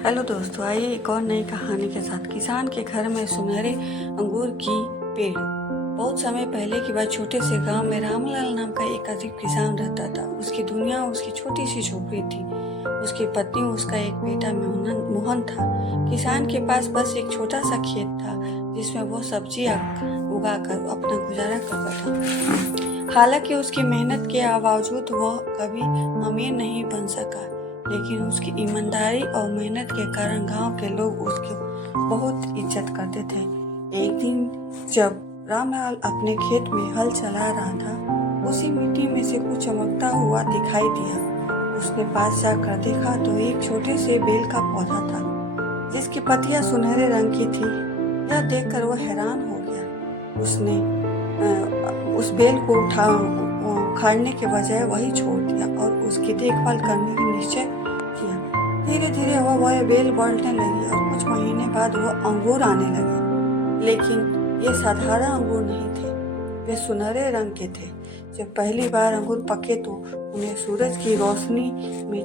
Hello दोस्तों, आइए एक और नई कहानी के साथ। किसान के घर में सुनहरे अंगूर की पेड़। बहुत समय पहले की बात, छोटे से गांव में रामलाल नाम का एक अजीब किसान रहता था। उसकी दुनिया उसकी छोटी सी झोपड़ी थी। उसकी पत्नी, उसका एक बेटा मोहन था। किसान के पास बस एक छोटा सा खेत था जिसमें वो सब्जियां उगाकर अपना गुजारा करता था। हालांकि उसकी मेहनत के बावजूद वह कभी अमीर नहीं बन सका, लेकिन उसकी ईमानदारी और मेहनत के कारण गांव के लोग उसकी बहुत इज्जत करते थे। एक दिन जब रामलाल अपने खेत में हल चला रहा था, उसी मिट्टी में से कुछ चमकता हुआ दिखाई दिया। उसने पास जाकर देखा तो एक छोटे से बेल का पौधा था जिसकी पत्तियां सुनहरे रंग की थी। यह देखकर वह हैरान हो गया। उसने उस बेल को उखाड़ने के बजाय वही छोड़ दिया और उसकी देखभाल करने का निश्चय किया। धीरे धीरे वह बेल बढ़ने लगी और कुछ महीने बाद वह अंगूर आने लगे। लेकिन ये साधारण अंगूर नहीं थे, वे सुनहरे रंग के थे। जब पहली बार अंगूर पके तो उन्हें सूरज की रोशनी में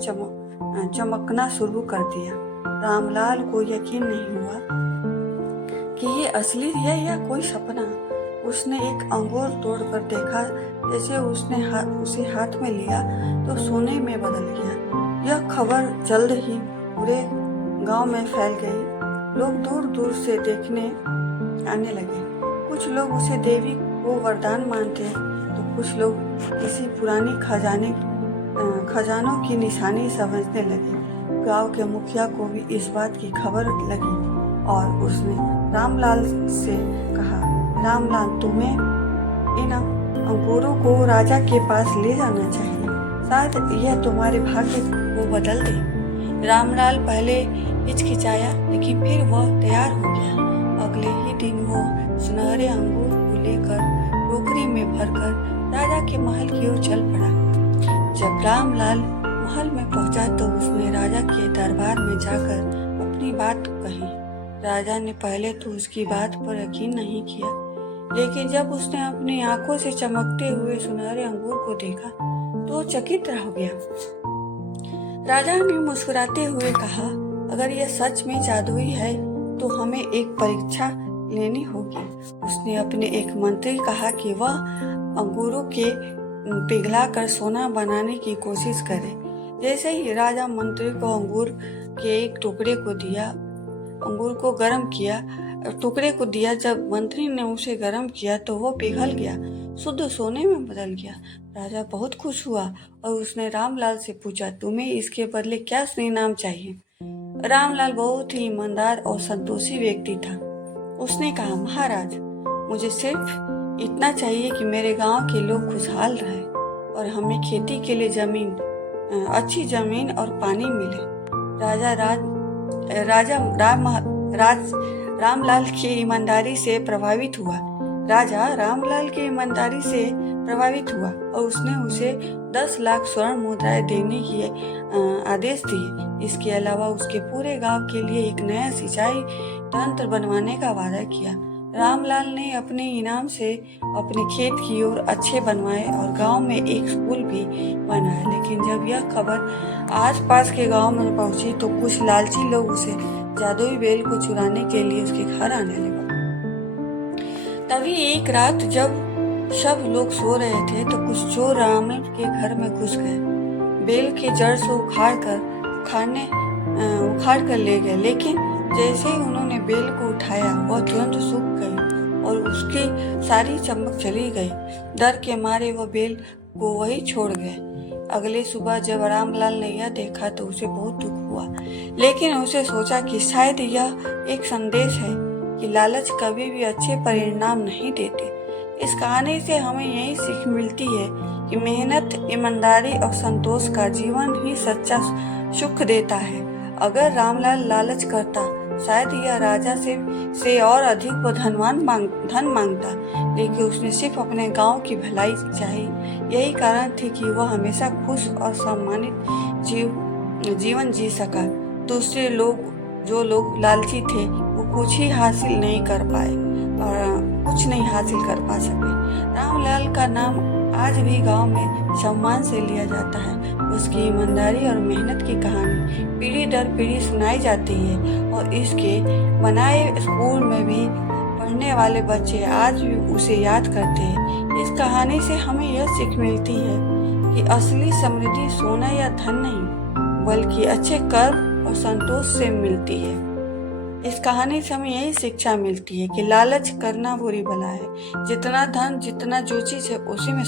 चमकना शुरू कर दिया। रामलाल को यकीन नहीं हुआ कि ये असली है या कोई सपना। उसने एक अंगूर तोड़कर देखा। जैसे उसने उसे हाथ में लिया तो सोने में बदल गया। यह खबर जल्द ही पूरे गांव में फैल गई। लोग दूर दूर से देखने आने लगे। कुछ लोग उसे देवी को वरदान मानते तो कुछ लोग किसी पुरानी खजानों की निशानी समझने लगे। गांव के मुखिया को भी इस बात की खबर लगी और उसने रामलाल से कहा, रामलाल, तुम्हें इन अंगूरों को राजा के पास ले जाना चाहिए। शायद यह तुम्हारे भाग्य को बदल दे। रामलाल पहले हिचकिचाया, लेकिन फिर वह तैयार हो गया। अगले ही दिन वो सुनहरे अंगूर को लेकर टोकरी में भरकर राजा के महल की ओर चल पड़ा। जब रामलाल महल में पहुंचा तो उसने राजा के दरबार में जाकर अपनी बात कही। राजा ने पहले तो उसकी बात पर यकीन नहीं किया, लेकिन जब उसने अपनी आंखों से चमकते हुए सुनहरे अंगूर को देखा तो चकित रह गया। राजा ने मुस्कुराते हुए कहा, अगर यह सच में जादुई है तो हमें एक परीक्षा लेनी होगी। उसने अपने एक मंत्री कहा कि वह अंगूरों के पिघलाकर सोना बनाने की कोशिश करे। जैसे ही राजा मंत्री को अंगूर के एक टुकड़े को दिया, जब मंत्री ने उसे गर्म किया तो वो पिघल गया, शुद्ध सोने में बदल गया। राजा बहुत खुश हुआ और उसने रामलाल से पूछा, तुम्हें इसके बदले क्या इनाम चाहिए? रामलाल बहुत ही ईमानदार और संतोषी व्यक्ति था। उसने कहा, महाराज, मुझे सिर्फ इतना चाहिए कि मेरे गांव के लोग खुशहाल रहे और हमें खेती के लिए अच्छी जमीन और पानी मिले। रामलाल की ईमानदारी से प्रभावित हुआ। राजा रामलाल की ईमानदारी से प्रभावित हुआ और उसने उसे 10 लाख स्वर्ण मुद्राएं देने की आदेश दिए। इसके अलावा उसके पूरे गांव के लिए एक नया सिंचाई तंत्र बनवाने का वादा किया। रामलाल ने अपने इनाम से अपने खेत की ओर अच्छे बनवाए और गांव में एक स्कूल भी बनाया। लेकिन जब यह खबर आसपास के गांव में पहुंची तो कुछ लालची लोग उसे जादुई बेल को चुराने के लिए उसके घर आने लगे। तभी एक रात जब सब लोग सो रहे थे तो कुछ चोर रामलाल के घर में घुस गए। बेल के जड़ से उखाड़ कर ले गए, लेकिन जैसे ही उन्होंने बेल को उठाया वह तुरंत सूख गई और उसकी सारी चमक चली गई। डर के मारे वह बेल को वही छोड़ गए। अगले सुबह जब रामलाल ने यह देखा तो उसे बहुत दुख हुआ, लेकिन उसे सोचा कि शायद यह एक संदेश है कि लालच कभी भी अच्छे परिणाम नहीं देते। इस कहानी से हमें यही सीख मिलती है कि मेहनत, ईमानदारी और संतोष का जीवन ही सच्चा सुख देता है। अगर रामलाल लालच करता, शायद यह राजा से और अधिक धन मांगता, लेकिन उसने सिर्फ अपने गांव की भलाई चाही। यही कारण थी कि वह हमेशा खुश और सम्मानित जीवन जी सका। दूसरे लोग, जो लोग लालची थे, वो कुछ नहीं हासिल कर पा सके। रामलाल का नाम आज भी गांव में सम्मान से लिया जाता है। उसकी ईमानदारी और मेहनत की कहानी पीढ़ी दर पीढ़ी सुनाई जाती है और इसके बनाए स्कूल में भी पढ़ने वाले बच्चे आज भी उसे याद करते हैं। इस कहानी से हमें यह सीख मिलती है कि असली समृद्धि सोना या धन नहीं बल्कि अच्छे कर्म और संतोष से मिलती है। इस कहानी से हमें यही शिक्षा मिलती है कि लालच करना बुरी बला है। जितना धन जितना जो चीज़ है उसी में